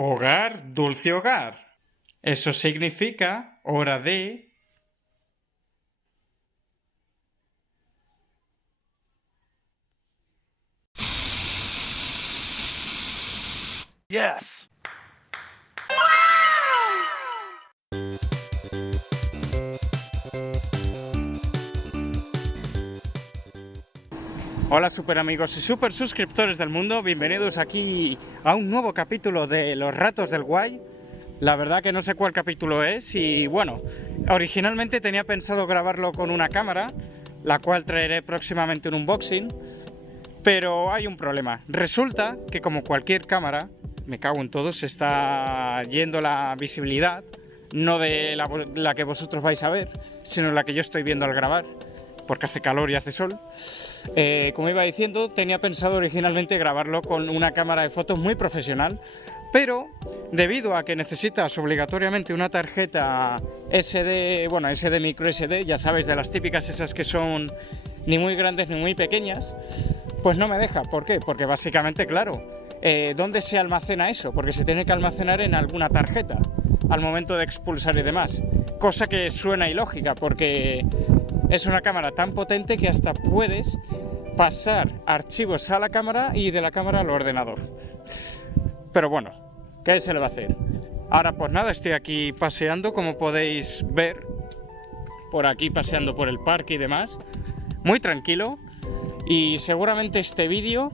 Hogar, dulce hogar. Eso significa hora de... Yes. Hola super amigos y super suscriptores del mundo, bienvenidos aquí a un nuevo capítulo de Los Ratos del Guay. La verdad que no sé cuál capítulo es y bueno, originalmente tenía pensado grabarlo con una cámara, la cual traeré próximamente un unboxing, pero hay un problema. Resulta que como cualquier cámara, me cago en todo, se está yendo la visibilidad, no de la que vosotros vais a ver, sino la que yo estoy viendo al grabar, porque hace calor y hace sol. Como iba diciendo, tenía pensado originalmente grabarlo con una cámara de fotos muy profesional, pero debido a que necesitas obligatoriamente una tarjeta SD, bueno, SD micro SD, ya sabéis, de las típicas esas que son ni muy grandes ni muy pequeñas, pues no me deja. ¿Por qué? Porque básicamente, claro, ¿dónde se almacena eso? Porque se tiene que almacenar en alguna tarjeta al momento de expulsar y demás, cosa que suena ilógica porque es una cámara tan potente que hasta puedes pasar archivos a la cámara y de la cámara al ordenador. Pero bueno, ¿qué se le va a hacer? Ahora pues nada, estoy aquí paseando, como podéis ver, por aquí paseando por el parque y demás, muy tranquilo, y seguramente este vídeo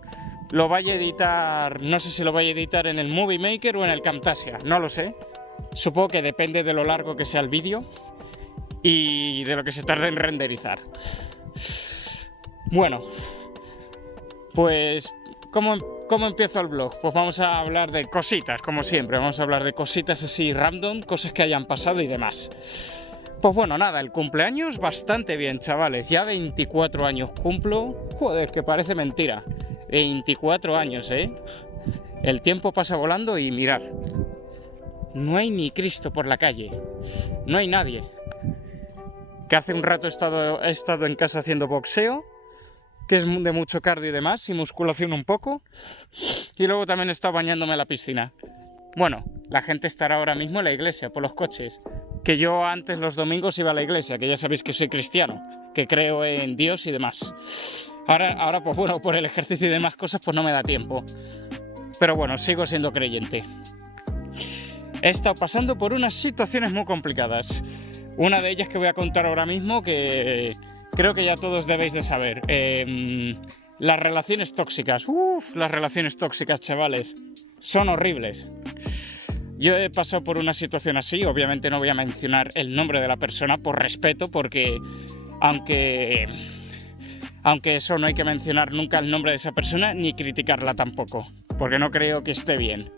lo vaya a editar, no sé si lo vaya a editar en el Movie Maker o en el Camtasia, no lo sé. Supongo que depende de lo largo que sea el vídeo y de lo que se tarde en renderizar. Bueno, pues ¿cómo empiezo el vlog? Pues vamos a hablar de cositas, como siempre. Vamos a hablar de cositas así random, cosas que hayan pasado y demás. Pues bueno, nada, el cumpleaños bastante bien, chavales. Ya 24 años cumplo. Joder, que parece mentira. 24 años, ¿eh? El tiempo pasa volando y mirar. No hay ni Cristo por la calle. No hay nadie. Que hace un rato he estado en casa haciendo boxeo, que es de mucho cardio y demás, y musculación un poco. Y luego también he estado bañándome en la piscina. Bueno, la gente estará ahora mismo en la iglesia, por los coches. Que yo antes los domingos iba a la iglesia, que ya sabéis que soy cristiano, que creo en Dios y demás. Ahora pues bueno, por el ejercicio y demás cosas, pues no me da tiempo. Pero bueno, sigo siendo creyente. He estado pasando por unas situaciones muy complicadas. Una de ellas que voy a contar ahora mismo, que creo que ya todos debéis de saber. Las relaciones tóxicas. Las relaciones tóxicas, chavales, son horribles. Yo he pasado por una situación así. Obviamente no voy a mencionar el nombre de la persona por respeto, porque aunque eso no hay que mencionar nunca el nombre de esa persona, ni criticarla tampoco, porque no creo que esté bien.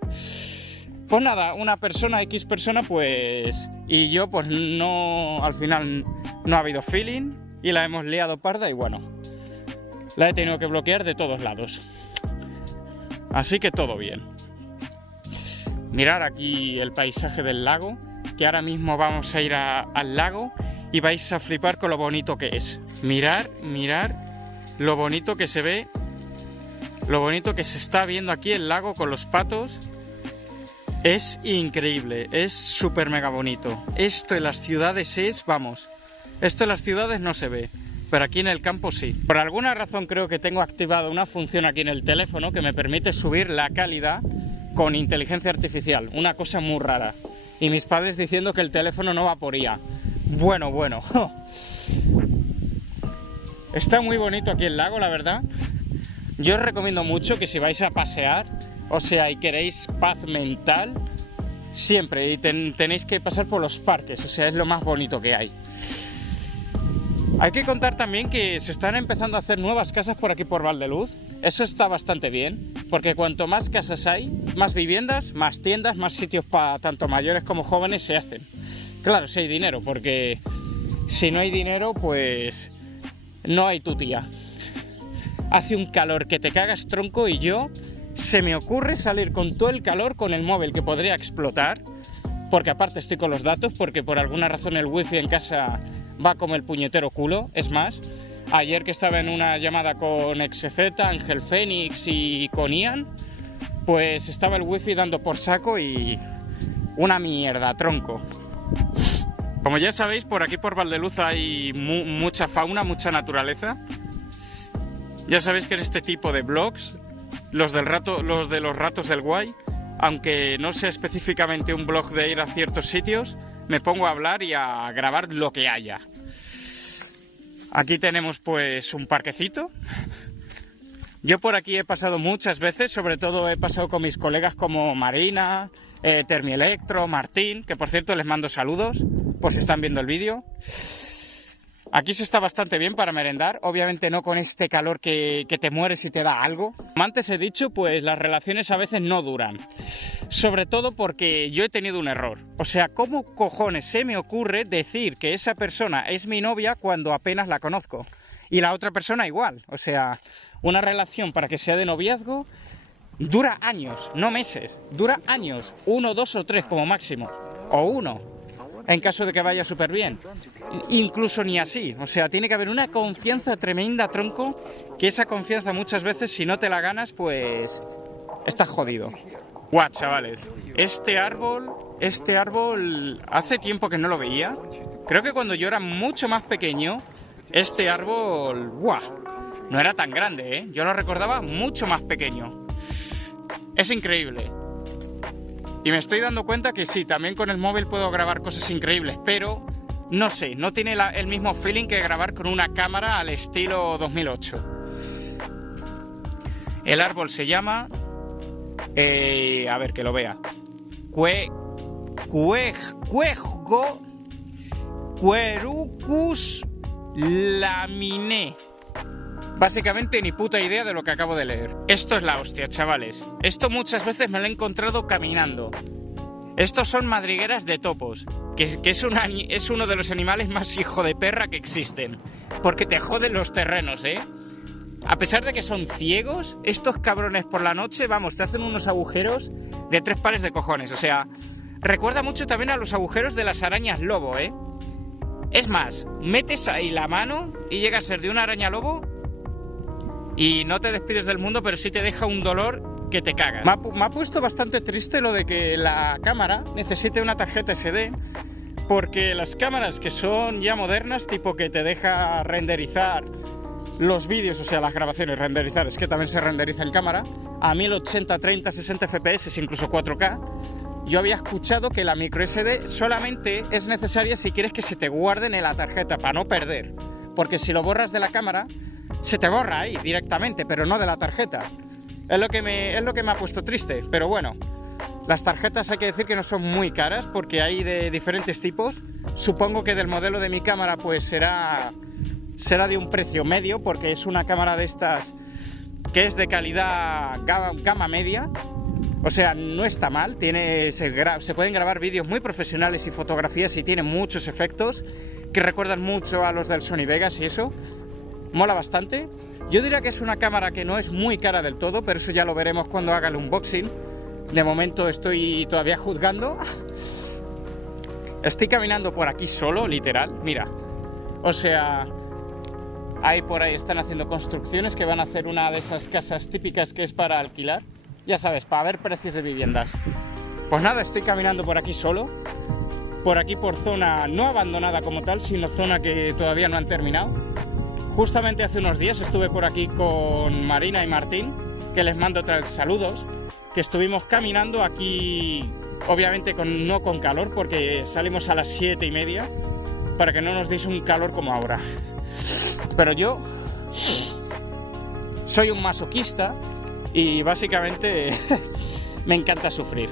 Pues nada, una persona, X persona, pues... Y yo, pues no... Al final no ha habido feeling y la hemos liado parda y bueno, la he tenido que bloquear de todos lados. Así que todo bien. Mirad aquí el paisaje del lago, que ahora mismo vamos a ir al lago y vais a flipar con lo bonito que es. Mirad lo bonito que se ve, lo bonito que se está viendo aquí el lago con los patos. Es increíble, es súper mega bonito. Esto en las ciudades esto en las ciudades no se ve, pero aquí en el campo sí. Por alguna razón creo que tengo activada una función aquí en el teléfono que me permite subir la calidad con inteligencia artificial, una cosa muy rara. Y mis padres diciendo que el teléfono no va por IA. Bueno. Está muy bonito aquí el lago, la verdad. Yo os recomiendo mucho que si vais a pasear, o sea, y queréis paz mental, siempre, y tenéis que pasar por los parques, o sea, es lo más bonito que hay. Hay que contar también que se están empezando a hacer nuevas casas por aquí por Valdeluz. Eso está bastante bien, porque cuanto más casas hay, más viviendas, más tiendas, más sitios para tanto mayores como jóvenes se hacen. Claro, si hay dinero, porque si no hay dinero, pues no hay tu tía. Hace un calor que te cagas, tronco, y se me ocurre salir con todo el calor con el móvil, que podría explotar, porque aparte estoy con los datos, porque por alguna razón el wifi en casa va como el puñetero culo. Es más, ayer que estaba en una llamada con XZ, Ángel Fénix y con Ian, pues estaba el wifi dando por saco y una mierda, tronco. Como ya sabéis, por aquí por Valdeluz hay mucha fauna, mucha naturaleza. Ya sabéis que en este tipo de vlogs, los de los ratos del guay, aunque no sea específicamente un vlog de ir a ciertos sitios, me pongo a hablar y a grabar lo que haya. Aquí tenemos pues un parquecito. Yo por aquí he pasado muchas veces, sobre todo he pasado con mis colegas como Marina, Termielectro, Martín, que por cierto les mando saludos, por si están viendo el vídeo. Aquí se está bastante bien para merendar, obviamente no con este calor que te mueres y te da algo. Como antes he dicho, pues las relaciones a veces no duran, sobre todo porque yo he tenido un error. O sea, ¿cómo cojones se me ocurre decir que esa persona es mi novia cuando apenas la conozco? Y la otra persona igual, o sea, una relación para que sea de noviazgo dura años, no meses, dura años, 1, 2 o 3 como máximo, o 1. En caso de que vaya súper bien. Incluso ni así. O sea, tiene que haber una confianza tremenda, tronco, que esa confianza muchas veces, si no te la ganas, pues estás jodido. Guau, chavales. Este árbol, hace tiempo que no lo veía. Creo que cuando yo era mucho más pequeño, este árbol, guau, no era tan grande, ¿eh? Yo lo recordaba mucho más pequeño. Es increíble. Y me estoy dando cuenta que sí, también con el móvil puedo grabar cosas increíbles, pero no sé, no tiene el mismo feeling que grabar con una cámara al estilo 2008. El árbol se llama, a ver que lo vea, Quercus laminae. Básicamente ni puta idea de lo que acabo de leer. Esto es la hostia, chavales. Esto muchas veces me lo he encontrado caminando. Estos son madrigueras de topos, que es uno de los animales más hijo de perra que existen. Porque te joden los terrenos, ¿eh? A pesar de que son ciegos, estos cabrones por la noche, vamos, te hacen unos agujeros de 3 pares de cojones. O sea, recuerda mucho también a los agujeros de las arañas lobo, ¿eh? Es más, metes ahí la mano y llega a ser de una araña lobo y no te despides del mundo, pero sí te deja un dolor que te cagas. Me ha puesto bastante triste lo de que la cámara necesite una tarjeta SD, porque las cámaras que son ya modernas, tipo que te deja renderizar los vídeos, o sea, las grabaciones, renderizar, es que también se renderiza en cámara, a 1080, 30, 60 FPS, incluso 4K, yo había escuchado que la micro SD solamente es necesaria si quieres que se te guarden en la tarjeta, para no perder, porque si lo borras de la cámara, se te borra ahí directamente, pero no de la tarjeta. Es lo que me ha puesto triste, pero bueno. Las tarjetas hay que decir que no son muy caras, porque hay de diferentes tipos. Supongo que del modelo de mi cámara pues será de un precio medio, porque es una cámara de estas que es de calidad gama media. O sea, no está mal, se pueden grabar vídeos muy profesionales y fotografías, y tiene muchos efectos que recuerdan mucho a los del Sony Vegas y eso. Mola bastante. Yo diría que es una cámara que no es muy cara del todo, pero eso ya lo veremos cuando haga el unboxing. De momento estoy todavía juzgando. Estoy caminando por aquí solo, literal, mira. O sea, ahí por ahí están haciendo construcciones, que van a hacer una de esas casas típicas que es para alquilar. Ya sabes, para ver precios de viviendas. Pues nada, estoy caminando por aquí solo. Por aquí por zona no abandonada como tal, sino zona que todavía no han terminado. Justamente hace unos días estuve por aquí con Marina y Martín, que les mando otra vez saludos, que estuvimos caminando aquí, obviamente no con calor, porque salimos a las 7:30, para que no nos diese un calor como ahora. Pero yo soy un masoquista y básicamente me encanta sufrir.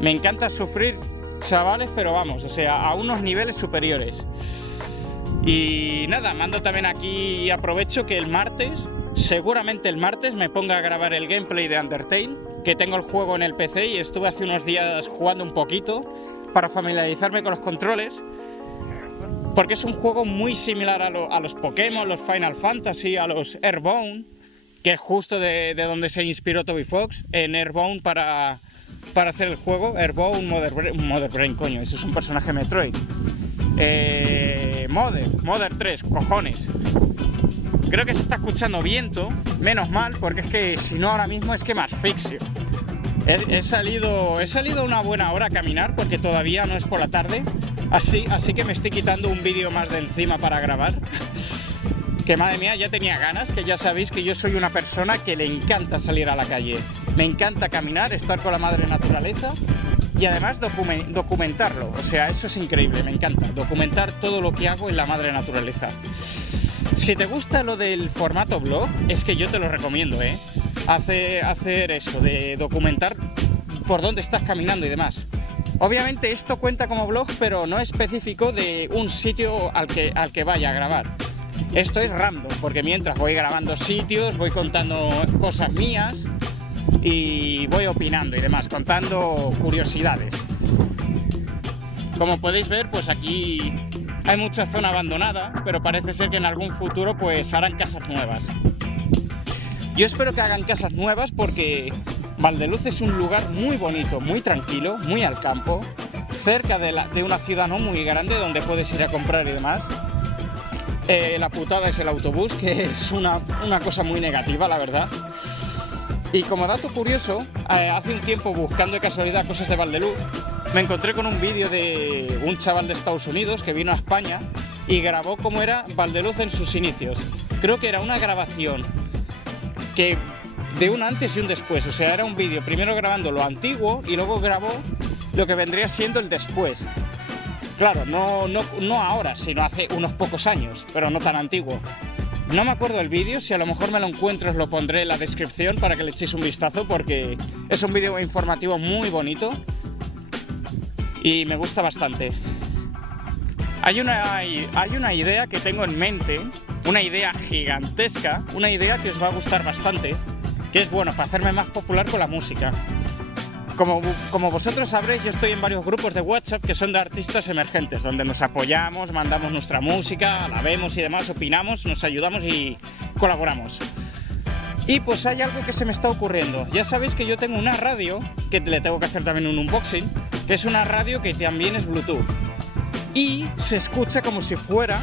Me encanta sufrir, chavales, pero vamos, o sea, a unos niveles superiores. Y nada, mando también aquí y aprovecho que el martes, seguramente el martes, me ponga a grabar el gameplay de Undertale, que tengo el juego en el PC y estuve hace unos días jugando un poquito para familiarizarme con los controles, porque es un juego muy similar a los Pokémon, los Final Fantasy, a los Earthbound, que es justo de donde se inspiró Toby Fox en Earthbound para hacer el juego. Earthbound, Mother Brain, coño, ese es un personaje Metroid. Mother 3, cojones. Creo que se está escuchando viento, menos mal, porque es que si no ahora mismo es que más asfixio. He salido a una buena hora a caminar porque todavía no es por la tarde, así que me estoy quitando un vídeo más de encima para grabar. Que madre mía, ya tenía ganas, que ya sabéis que yo soy una persona que le encanta salir a la calle. Me encanta caminar, estar con la madre naturaleza y además documentarlo. O sea, eso es increíble, me encanta documentar todo lo que hago en la madre naturaleza. Si te gusta lo del formato blog, es que yo te lo recomiendo, ¿eh? Hacer eso, de documentar por dónde estás caminando y demás. Obviamente esto cuenta como blog, pero no específico de un sitio al que vaya a grabar. Esto es random, porque mientras voy grabando sitios, voy contando cosas mías y voy opinando y demás, contando curiosidades. Como podéis ver, pues aquí hay mucha zona abandonada, pero parece ser que en algún futuro pues harán casas nuevas. Yo espero que hagan casas nuevas porque Valdeluz es un lugar muy bonito, muy tranquilo, muy al campo, cerca de una ciudad no muy grande donde puedes ir a comprar y demás. La putada es el autobús, que es una cosa muy negativa, la verdad. Y como dato curioso, hace un tiempo buscando de casualidad cosas de Valdeluz, me encontré con un vídeo de un chaval de Estados Unidos que vino a España y grabó cómo era Valdeluz en sus inicios. Creo que era una grabación de un antes y un después, o sea, era un vídeo primero grabando lo antiguo y luego grabó lo que vendría siendo el después. Claro, no ahora, sino hace unos pocos años, pero no tan antiguo. No me acuerdo del vídeo, si a lo mejor me lo encuentro os lo pondré en la descripción para que le echéis un vistazo porque es un vídeo informativo muy bonito y me gusta bastante. Hay una idea que tengo en mente, una idea gigantesca, una idea que os va a gustar bastante, que es bueno, para hacerme más popular con la música. Como vosotros sabréis, yo estoy en varios grupos de WhatsApp que son de artistas emergentes, donde nos apoyamos, mandamos nuestra música, la vemos y demás, opinamos, nos ayudamos y colaboramos. Y pues hay algo que se me está ocurriendo. Ya sabéis que yo tengo una radio, que le tengo que hacer también un unboxing, que es una radio que también es Bluetooth. Y se escucha como si fuera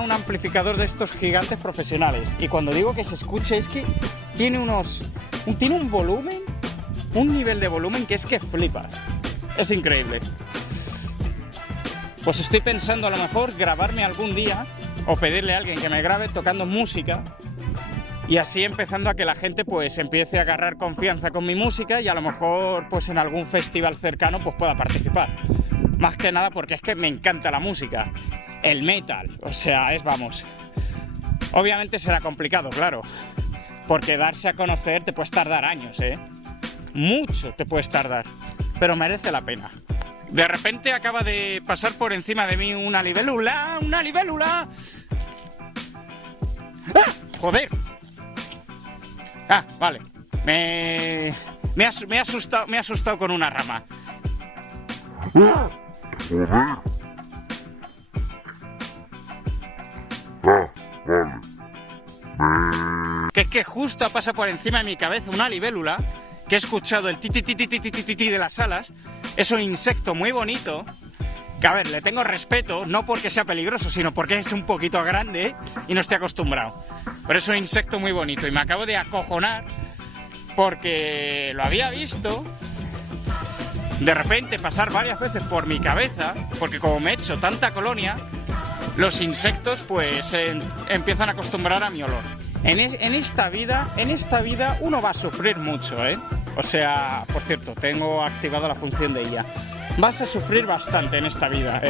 un amplificador de estos gigantes profesionales. Y cuando digo que se escuche es que tiene un volumen, un nivel de volumen que es que flipas. Es increíble. Pues estoy pensando a lo mejor grabarme algún día o pedirle a alguien que me grabe tocando música y así empezando a que la gente pues empiece a agarrar confianza con mi música y a lo mejor pues en algún festival cercano pues pueda participar. Más que nada porque es que me encanta la música, el metal, o sea, vamos. Obviamente será complicado, claro, porque darse a conocer te puedes tardar años, ¿eh? Mucho te puedes tardar, pero merece la pena. De repente acaba de pasar por encima de mí una libélula, ¡Ah! ¡Joder! Ah, vale. Me he asustado con una rama. Joder. Vale. Que es que justo pasa por encima de mi cabeza una libélula, que he escuchado el ti de las alas. Es un insecto muy bonito, que a ver, le tengo respeto, no porque sea peligroso, sino porque es un poquito grande y no estoy acostumbrado. Pero es un insecto muy bonito y me acabo de acojonar porque lo había visto de repente pasar varias veces por mi cabeza, porque como me he hecho tanta colonia, los insectos pues empiezan a acostumbrar a mi olor. En esta vida uno va a sufrir mucho, ¿eh? O sea, por cierto, tengo activada la función de ella. Vas a sufrir bastante en esta vida.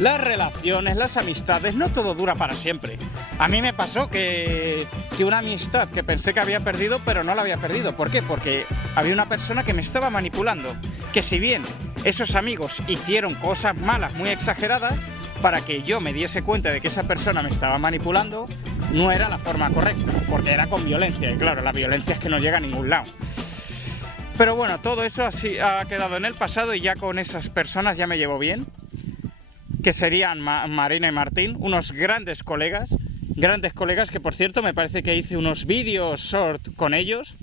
Las relaciones, las amistades, no todo dura para siempre. A mí me pasó que una amistad que pensé que había perdido, pero no la había perdido. ¿Por qué? Porque había una persona que me estaba manipulando. Que si bien esos amigos hicieron cosas malas muy exageradas, para que yo me diese cuenta de que esa persona me estaba manipulando, no era la forma correcta, porque era con violencia, y claro, la violencia es que no llega a ningún lado. Pero bueno, todo eso así ha quedado en el pasado y ya con esas personas ya me llevo bien, que serían Marina y Martín, unos grandes colegas que por cierto me parece que hice unos vídeos short con ellos,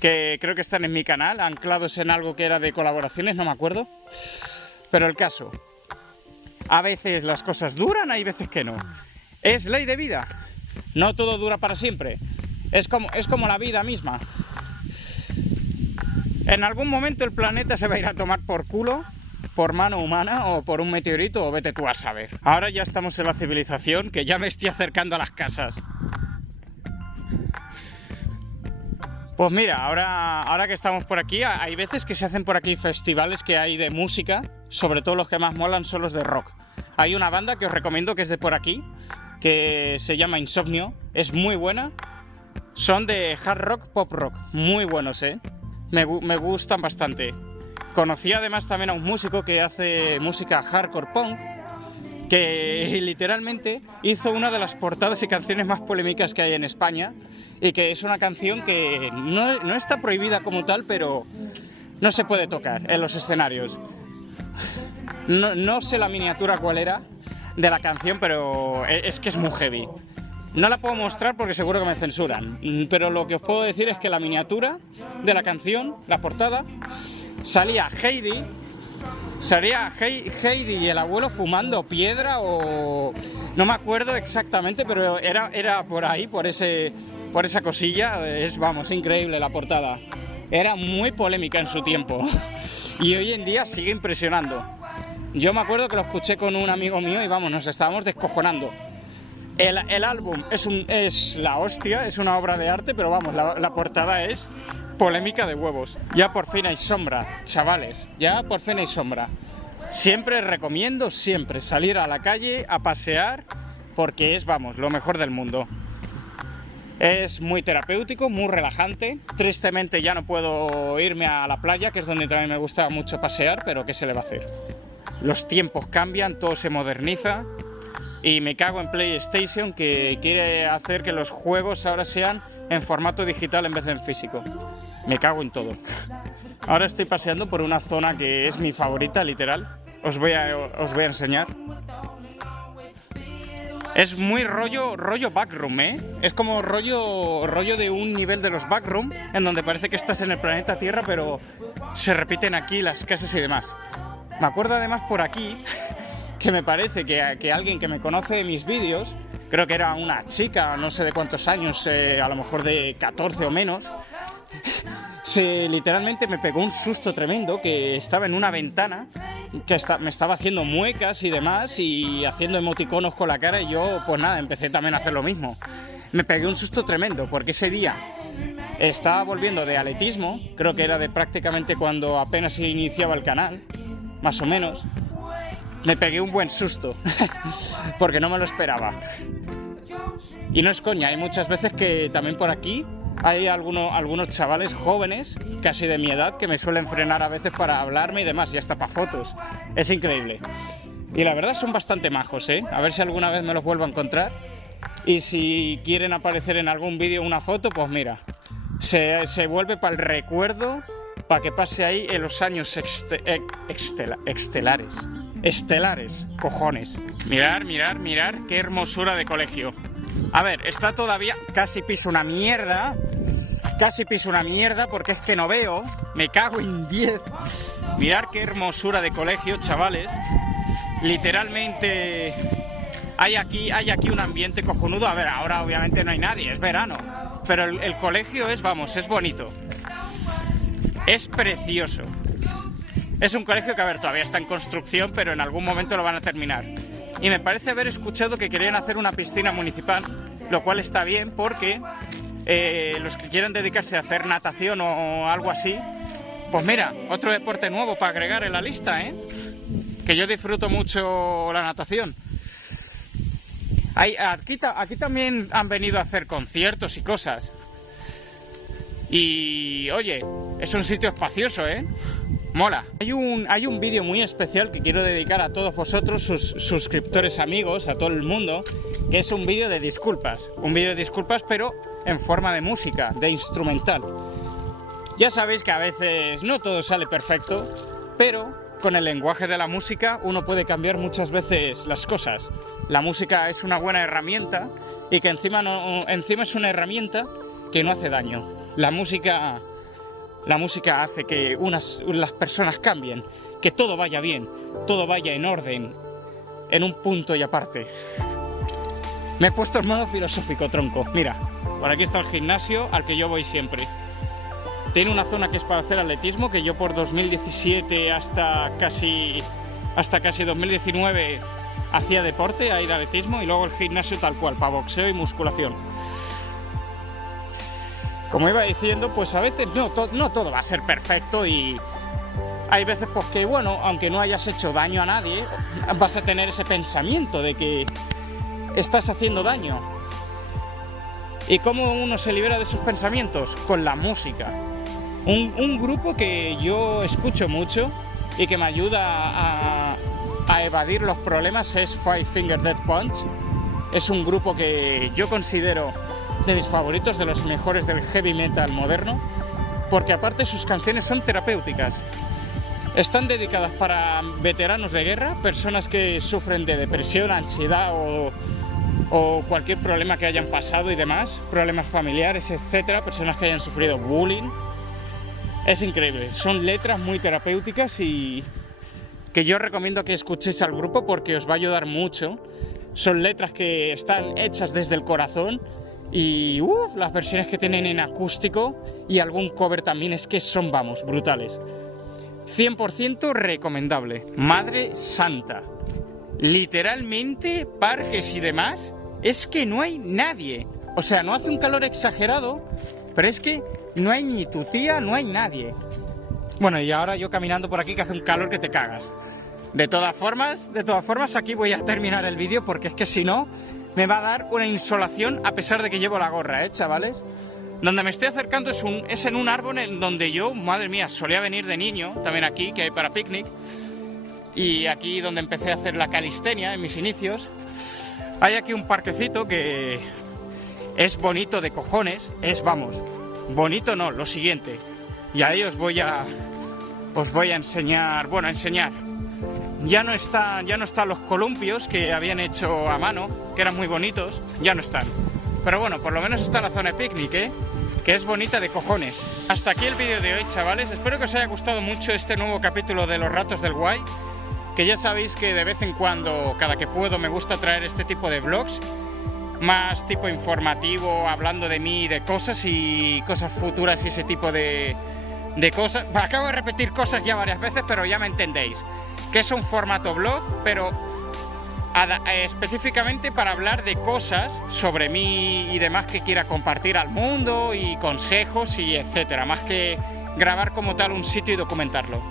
que creo que están en mi canal, anclados en algo que era de colaboraciones, no me acuerdo, pero el caso... A veces las cosas duran, hay veces que no. Es ley de vida. No todo dura para siempre. Es como la vida misma. En algún momento el planeta se va a ir a tomar por culo, por mano humana o por un meteorito, o vete tú a saber. Ahora ya estamos en la civilización, que ya me estoy acercando a las casas. Pues mira, ahora que estamos por aquí, hay veces que se hacen por aquí festivales que hay de música, sobre todo los que más molan son los de rock. Hay una banda que os recomiendo que es de por aquí, que se llama Insomnio, es muy buena. Son de hard rock, pop rock, muy buenos, me gustan bastante. Conocí además también a un músico que hace música hardcore punk, que literalmente hizo una de las portadas y canciones más polémicas que hay en España, y que es una canción que no está prohibida como tal, pero no se puede tocar en los escenarios. No sé la miniatura cuál era de la canción, pero es que es muy heavy. No la puedo mostrar porque seguro que me censuran, pero lo que os puedo decir es que la miniatura de la canción, la portada, salía Heidi y el abuelo fumando piedra, o no me acuerdo exactamente, pero era por ahí, por esa cosilla. Vamos, increíble la portada. Era muy polémica en su tiempo y hoy en día sigue impresionando. Yo me acuerdo que lo escuché con un amigo mío y vamos, nos estábamos descojonando. El álbum es la hostia, es una obra de arte, pero vamos, la portada es polémica de huevos. Ya por fin hay sombra, chavales, ya por fin hay sombra. Siempre recomiendo, siempre salir a la calle a pasear, porque es, vamos, lo mejor del mundo. Es muy terapéutico, muy relajante. Tristemente ya no puedo irme a la playa, que es donde también me gusta mucho pasear, pero ¿qué se le va a hacer? Los tiempos cambian, todo se moderniza. Y me cago en PlayStation, que quiere hacer que los juegos ahora sean en formato digital en vez de en físico. Me cago en todo. Ahora estoy paseando por una zona que es mi favorita, literal. Os voy a enseñar. Es muy rollo backroom, Es como rollo de un nivel de los backroom, en donde parece que estás en el planeta Tierra, pero se repiten aquí las casas y demás. Me acuerdo además por aquí que me parece que alguien que me conoce de mis vídeos, creo que era una chica, no sé de cuántos años, a lo mejor de 14 o menos, literalmente me pegó un susto tremendo, que estaba en una ventana, que me estaba haciendo muecas y demás, y haciendo emoticonos con la cara, y yo, pues nada, empecé también a hacer lo mismo. Me pegué un susto tremendo, porque ese día estaba volviendo de atletismo, creo que era de prácticamente cuando apenas se iniciaba el canal, más o menos. Me pegué un buen susto, porque no me lo esperaba. Y no es coña, hay muchas veces que también por aquí hay algunos chavales jóvenes, casi de mi edad, que me suelen frenar a veces para hablarme y demás, y hasta para fotos. Es increíble. Y la verdad son bastante majos, A ver si alguna vez me los vuelvo a encontrar. Y si quieren aparecer en algún vídeo o una foto, pues mira, se vuelve para el recuerdo, para que pase ahí en los años estelares, cojones. Mirar, qué hermosura de colegio. A ver, está todavía, casi piso una mierda, porque es que no veo, me cago en 10. Mirar qué hermosura de colegio, chavales. Literalmente hay aquí un ambiente cojonudo. A ver, ahora obviamente no hay nadie, es verano, pero el colegio es bonito. Es precioso. Es un colegio que, a ver, todavía está en construcción, pero en algún momento lo van a terminar. Y me parece haber escuchado que querían hacer una piscina municipal, lo cual está bien porque los que quieran dedicarse a hacer natación o algo así, pues mira, otro deporte nuevo para agregar en la lista, que yo disfruto mucho la natación. Aquí también han venido a hacer conciertos y cosas. Y oye, es un sitio espacioso, mola. Hay un vídeo muy especial que quiero dedicar a todos vosotros, sus suscriptores amigos, a todo el mundo, que es un vídeo de disculpas. Un vídeo de disculpas, pero en forma de música, de instrumental. Ya sabéis que a veces no todo sale perfecto, pero con el lenguaje de la música uno puede cambiar muchas veces las cosas. La música es una buena herramienta, y que encima es una herramienta que no hace daño. La música hace que las personas cambien, que todo vaya bien, todo vaya en orden, en un punto y aparte. Me he puesto en modo filosófico, tronco, mira. Por aquí está el gimnasio al que yo voy siempre. Tiene una zona que es para hacer atletismo, que yo por 2017 hasta casi 2019 hacía deporte, ahí de atletismo, y luego el gimnasio tal cual, para boxeo y musculación. Como iba diciendo, pues a veces no todo va a ser perfecto y hay veces pues que, bueno, aunque no hayas hecho daño a nadie, vas a tener ese pensamiento de que estás haciendo daño. ¿Y cómo uno se libera de esos pensamientos? Con la música. Un grupo que yo escucho mucho y que me ayuda a evadir los problemas es Five Finger Death Punch. Es un grupo que yo considero de mis favoritos, de los mejores del heavy metal moderno, porque aparte sus canciones son terapéuticas. Están dedicadas para veteranos de guerra, personas que sufren de depresión, ansiedad o cualquier problema que hayan pasado y demás, problemas familiares, etcétera, personas que hayan sufrido bullying. Es increíble, son letras muy terapéuticas y que yo recomiendo que escuchéis al grupo porque os va a ayudar mucho. Son letras que están hechas desde el corazón y las versiones que tienen en acústico y algún cover también es que son, vamos, brutales. 100% recomendable. Madre Santa. Literalmente, parques y demás, es que no hay nadie. O sea, no hace un calor exagerado, pero es que no hay ni tu tía, no hay nadie. Bueno, y ahora yo caminando por aquí que hace un calor que te cagas. De todas formas, aquí voy a terminar el vídeo porque es que si no, me va a dar una insolación a pesar de que llevo la gorra, chavales. Donde me estoy acercando es en un árbol en donde yo, madre mía, solía venir de niño, también aquí, que hay para picnic. Y aquí donde empecé a hacer la calistenia en mis inicios. Hay aquí un parquecito que es bonito de cojones, vamos, bonito no, lo siguiente. Y ahí os voy a enseñar, Ya no están los columpios que habían hecho a mano, que eran muy bonitos, ya no están. Pero bueno, por lo menos está la zona de picnic, que es bonita de cojones. Hasta aquí el vídeo de hoy, chavales. Espero que os haya gustado mucho este nuevo capítulo de Los Ratos del Guay. Que ya sabéis que de vez en cuando, cada que puedo, me gusta traer este tipo de vlogs. Más tipo informativo, hablando de mí, de cosas y cosas futuras y ese tipo de cosas. Acabo de repetir cosas ya varias veces, pero ya me entendéis. Que es un formato blog, pero específicamente para hablar de cosas sobre mí y demás que quiera compartir al mundo y consejos y etcétera, más que grabar como tal un sitio y documentarlo.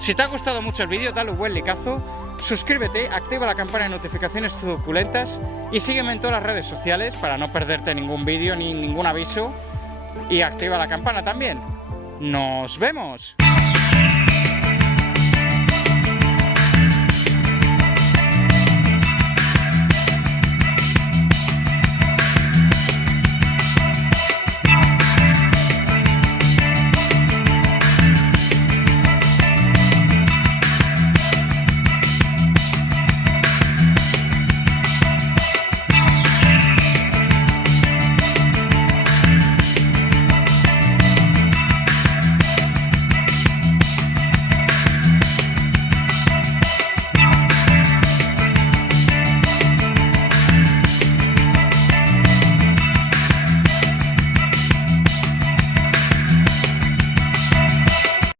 Si te ha gustado mucho el vídeo, dale un buen likeazo, suscríbete, activa la campana de notificaciones suculentas y sígueme en todas las redes sociales para no perderte ningún vídeo ni ningún aviso y activa la campana también. ¡Nos vemos!